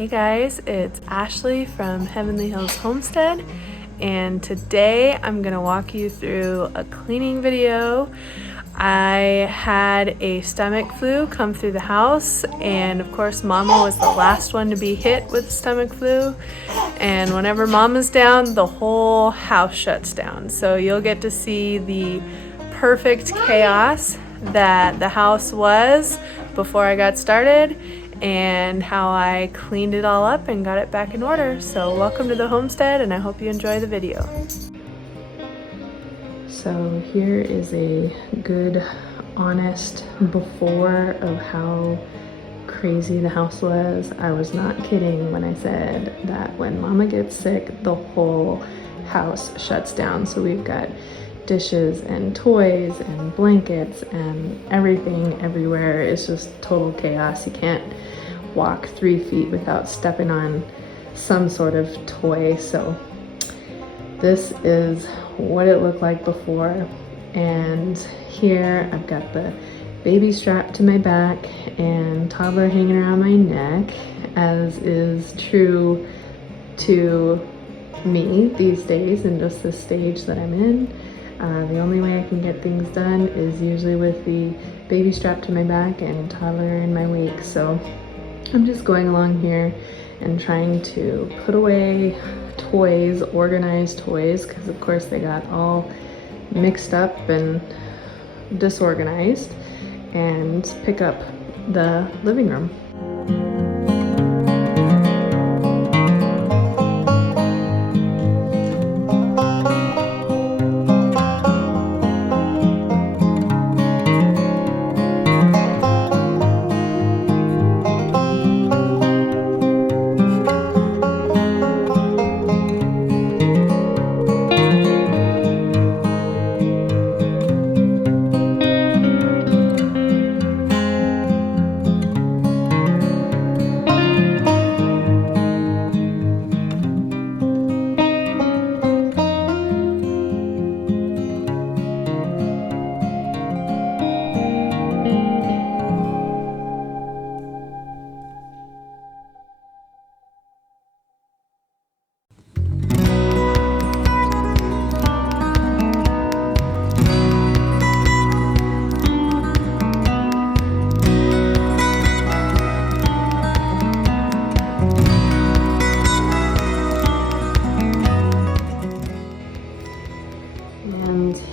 Hey guys, it's Ashley from Heavenly Hills Homestead, and today I'm gonna walk you through a cleaning video. I had a stomach flu come through the house, and of course Mama was the last one to be hit with stomach flu, and whenever Mama's down, the whole house shuts down. So you'll get to see the perfect chaos that the house was before I got started and how I cleaned it all up and got it back in order. So welcome to the homestead, and I hope you enjoy the video. So here is a good, honest before of how crazy the house was. I was not kidding when I said that when Mama gets sick, the whole house shuts down. So we've got dishes and toys and blankets and everything everywhere. It's just total chaos. You can't walk 3 feet without stepping on some sort of toy. So this is what it looked like before, and here I've got the baby strapped to my back and toddler hanging around my neck, as is true to me these days and just the stage that I'm in. The only way I can get things done is usually with the baby strapped to my back and toddler in my wake. So I'm just going along here and trying to put away toys, organize toys, because of course they got all mixed up and disorganized, and pick up the living room.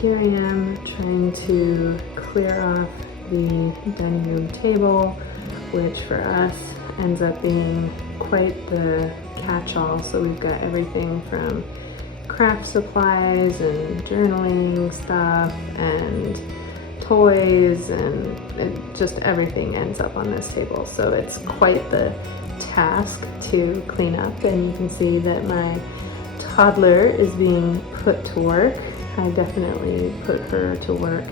Here I am trying to clear off the dining room table, which for us ends up being quite the catch-all. So we've got everything from craft supplies and journaling stuff and toys, and just everything ends up on this table. So it's quite the task to clean up, and you can see that my toddler is being put to work. I definitely put her to work,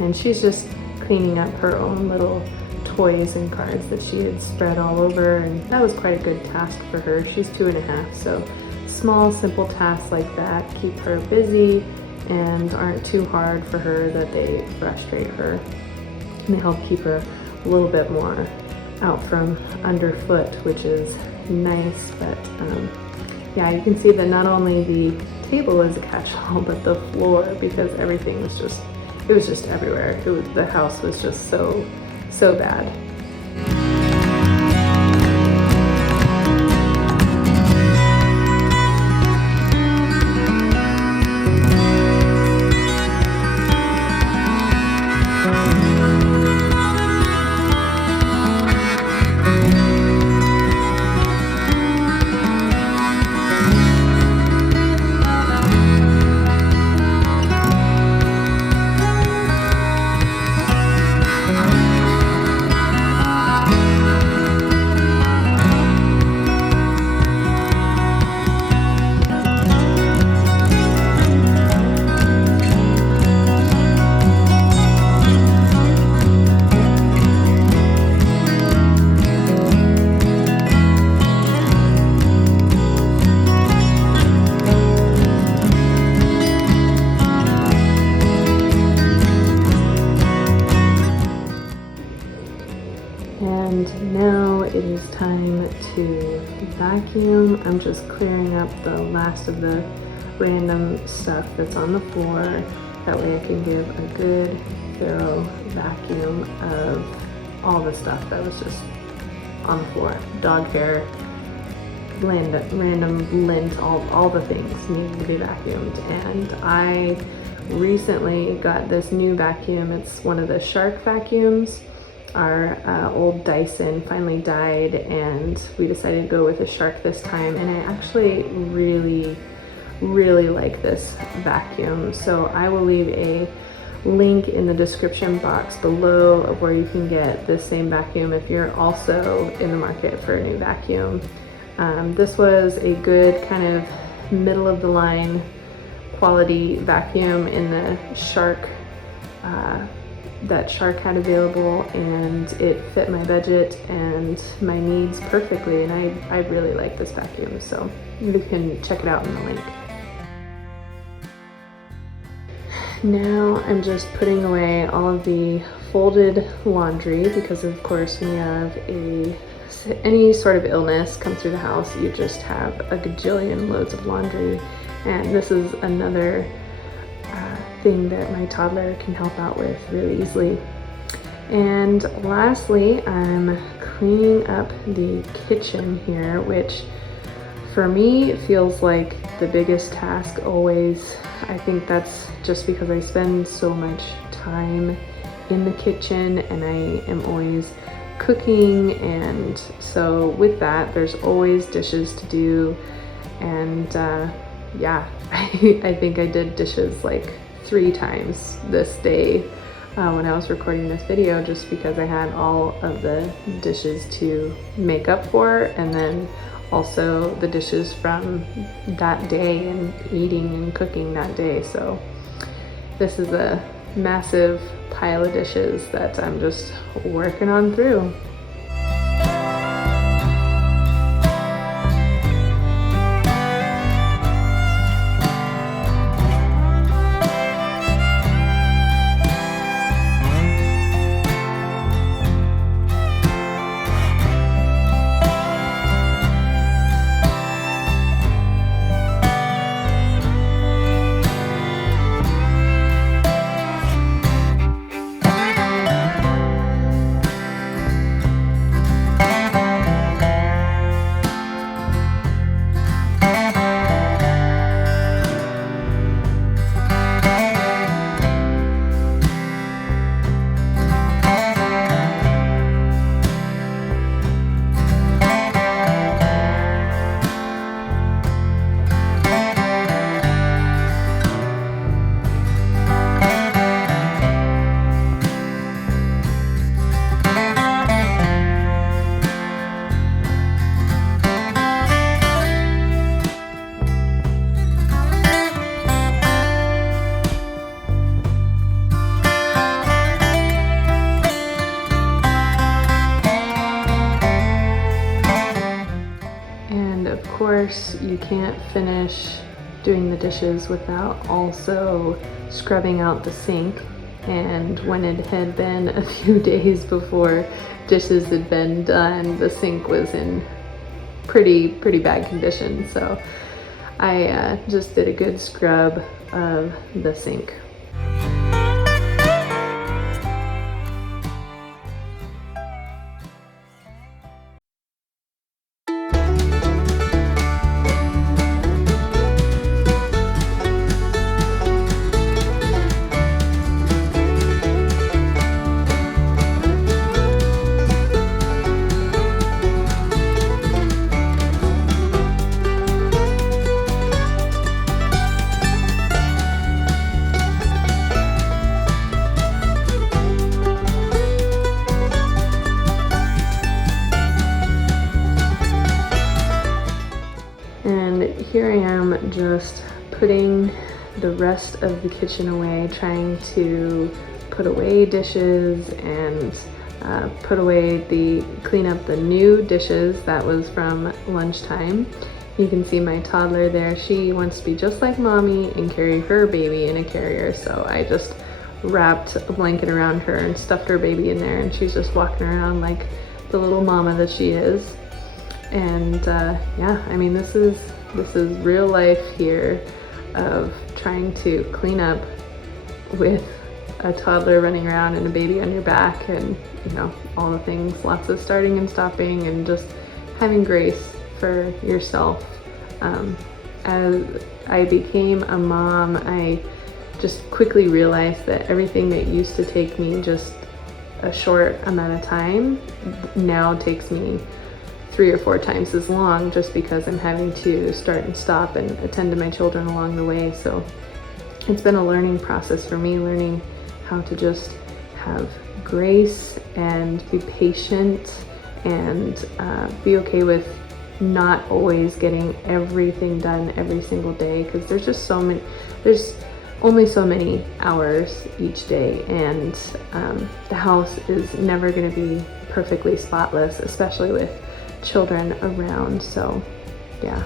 and she's just cleaning up her own little toys and cards that she had spread all over, and that was quite a good task for her. She's 2.5, so small, simple tasks like that keep her busy and aren't too hard for her that they frustrate her, and they help keep her a little bit more out from underfoot, which is nice. But yeah, you can see that not only the table is a catch-all, but the floor, because everything was just, it was just everywhere. The house was just so bad. And now it is time to vacuum. I'm just clearing up the last of the random stuff that's on the floor. That way I can give a good thorough vacuum of all the stuff that was just on the floor. Dog hair, random lint, all the things needed to be vacuumed. And I recently got this new vacuum. It's one of the Shark vacuums. Our old Dyson finally died and we decided to go with a Shark this time, and I actually really like this vacuum. So I will leave a link in the description box below of where you can get this same vacuum if you're also in the market for a new vacuum. This was a good kind of middle of the line quality vacuum in the Shark that Shark had available, and it fit my budget and my needs perfectly, and I really like this vacuum, so you can check it out in the link. Now I'm just putting away all of the folded laundry because of course when you have any sort of illness come through the house, you just have a gajillion loads of laundry, and this is another thing that my toddler can help out with really easily. And lastly, I'm cleaning up the kitchen here, which for me feels like the biggest task always. I think that's just because I spend so much time in the kitchen and I am always cooking, and so with that there's always dishes to do. And yeah, I think I did dishes like 3 times this day when I was recording this video, just because I had all of the dishes to make up for, and then also the dishes from that day and eating and cooking that day. So this is a massive pile of dishes that I'm just working on through. Of course, you can't finish doing the dishes without also scrubbing out the sink. And when it had been a few days before dishes had been done, the sink was in pretty bad condition. So I just did a good scrub of the sink. Here I am just putting the rest of the kitchen away, trying to put away dishes and clean up the new dishes that was from lunchtime. You can see my toddler there. She wants to be just like mommy and carry her baby in a carrier, so I just wrapped a blanket around her and stuffed her baby in there, and she's just walking around like the little mama that she is. And yeah, I mean, this is real life here of trying to clean up with a toddler running around and a baby on your back, and you know, all the things, lots of starting and stopping, and just having grace for yourself. As I became a mom, I just quickly realized that everything that used to take me just a short amount of time now takes me 3 or 4 times as long, just because I'm having to start and stop and attend to my children along the way. So it's been a learning process for me, learning how to just have grace and be patient and be okay with not always getting everything done every single day, because there's just so many, there's only so many hours each day, and the house is never going to be perfectly spotless, especially with children around. So yeah.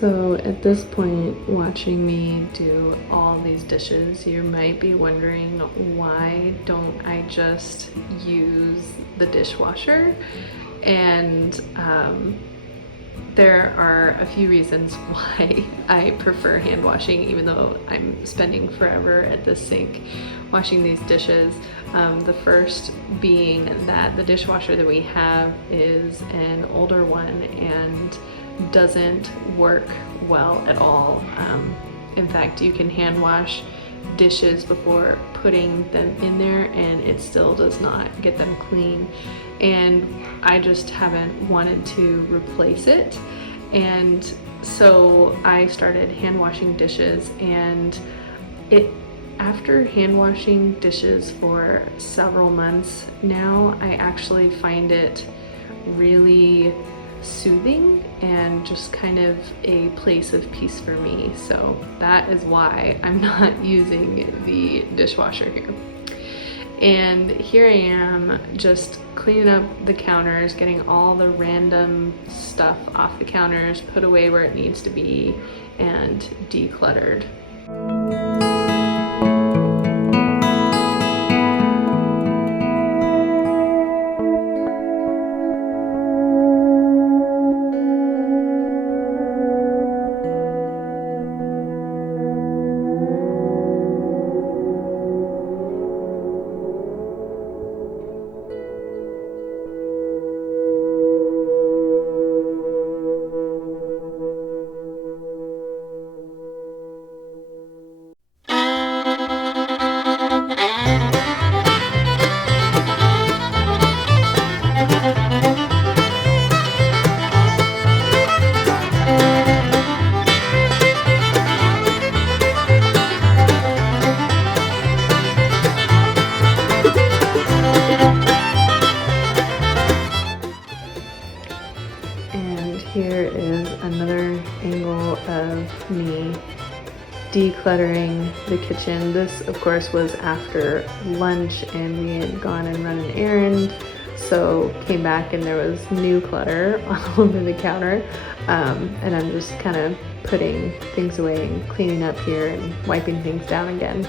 So at this point, watching me do all these dishes, you might be wondering, why don't I just use the dishwasher? And There are a few reasons why I prefer hand washing, even though I'm spending forever at the sink washing these dishes. The first being that the dishwasher that we have is an older one and doesn't work well at all. In fact, you can hand wash dishes before putting them in there and it still does not get them clean, and I just haven't wanted to replace it. And so I started hand washing dishes, and after hand washing dishes for several months now, I actually find it really soothing and just kind of a place of peace for me. So that is why I'm not using the dishwasher here. And here I am just cleaning up the counters, getting all the random stuff off the counters, put away where it needs to be, and decluttered. Here is another angle of me decluttering the kitchen. This, of course, was after lunch and we had gone and run an errand. So came back and there was new clutter all over the counter. And I'm just kind of putting things away and cleaning up here and wiping things down again.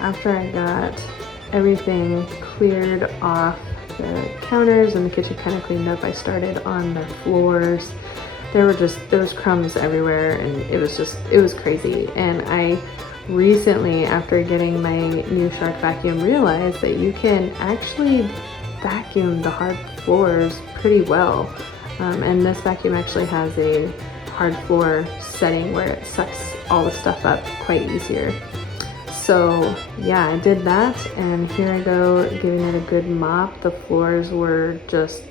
After I got everything cleared off the counters and the kitchen kind of cleaned up, I started on the floors. There was crumbs everywhere and it was crazy. And I recently, after getting my new Shark vacuum, realized that you can actually vacuum the hard floors pretty well. And this vacuum actually has a hard floor setting where it sucks all the stuff up quite easier. So yeah, I did that, and here I go giving it a good mop. The floors were just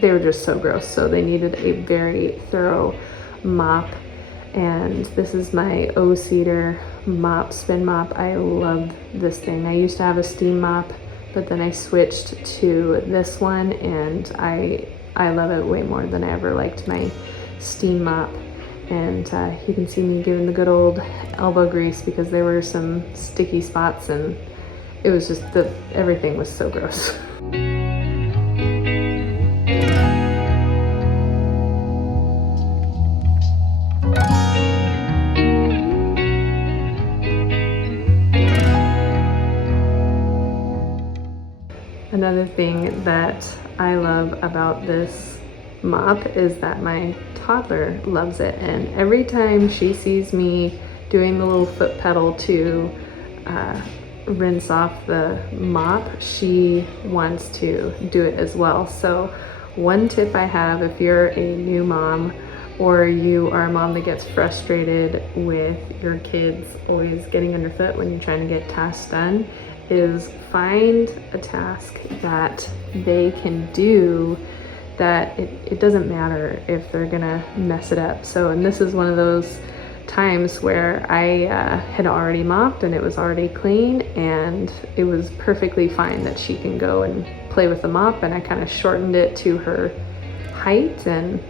so gross, so they needed a very thorough mop. And this is my O-Cedar mop, spin mop. I love this thing. I used to have a steam mop, but then I switched to this one, and I love it way more than I ever liked my steam mop. And you can see me giving the good old elbow grease because there were some sticky spots and it was just everything was so gross. Another thing that I love about this mop is that my toddler loves it, and every time she sees me doing the little foot pedal to rinse off the mop, she wants to do it as well. So one tip I have, if you're a new mom or you are a mom that gets frustrated with your kids always getting underfoot when you're trying to get tasks done, is find a task that they can do that it doesn't matter if they're gonna mess it up. So, and this is one of those times where I had already mopped and it was already clean, and it was perfectly fine that she can go and play with the mop, and I kind of shortened it to her height, and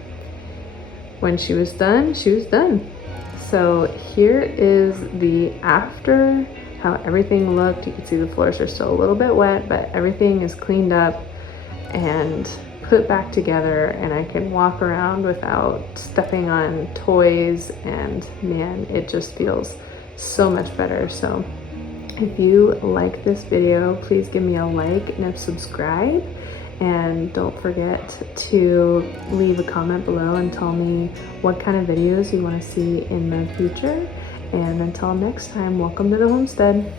when she was done, she was done. So here is the after, how everything looked. You can see the floors are still a little bit wet, but everything is cleaned up and put back together, and I can walk around without stepping on toys, and man, it just feels so much better. So if you like this video, please give me a like and a subscribe, and don't forget to leave a comment below and tell me what kind of videos you want to see in the future. And until next time, welcome to the homestead.